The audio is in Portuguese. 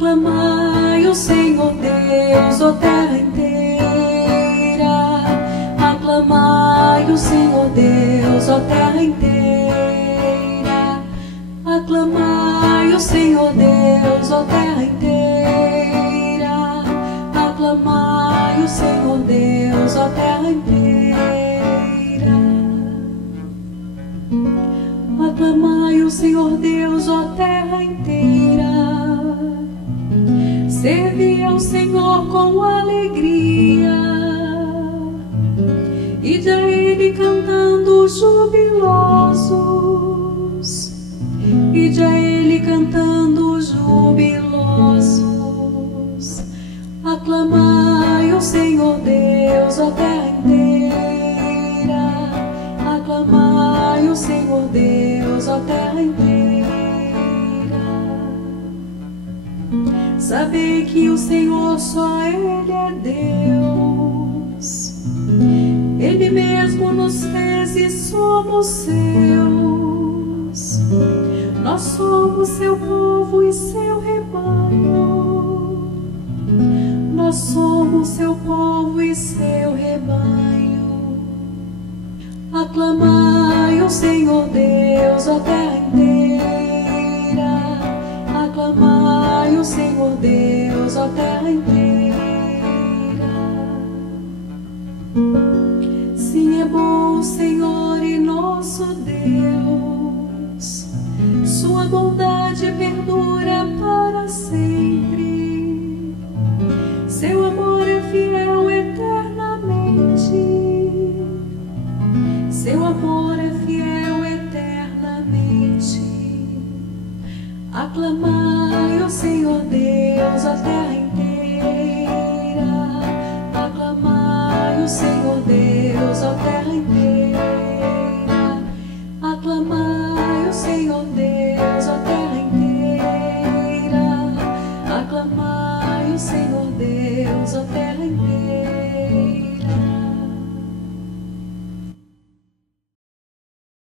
Aclamai o Senhor Deus, ó terra inteira. Aclamai o Senhor Deus, ó terra inteira. Aclamai o Senhor Deus, ó terra inteira. Aclamai o Senhor Deus, ó terra inteira. Aclamai o Senhor Deus, ó terra inteira. Serve ao Senhor com alegria, ide a Ele cantando jubilosos, ide a Ele cantando jubilosos. Aclamai o Senhor Deus, ó terra inteira. Aclamai o Senhor Deus, ó terra inteira. Sabei que o Senhor só Ele é Deus. Ele mesmo nos fez e somos seus. Nós somos seu povo e seu rebanho. Nós somos seu povo e seu rebanho. Aclamai o Senhor Deus, ó terra inteira. Aclamai o Senhor Deus, ó terra inteira. Sim, é bom o Senhor e nosso Deus, sua bondade perdura para sempre. Seu amor é fiel eternamente. Seu amor é fiel eternamente. Aclamai o Senhor Deus, a terra inteira. Aclamai o Senhor Deus, a terra inteira. Aclamai o Senhor Deus, a terra inteira. Aclamai o Senhor Deus, a terra inteira.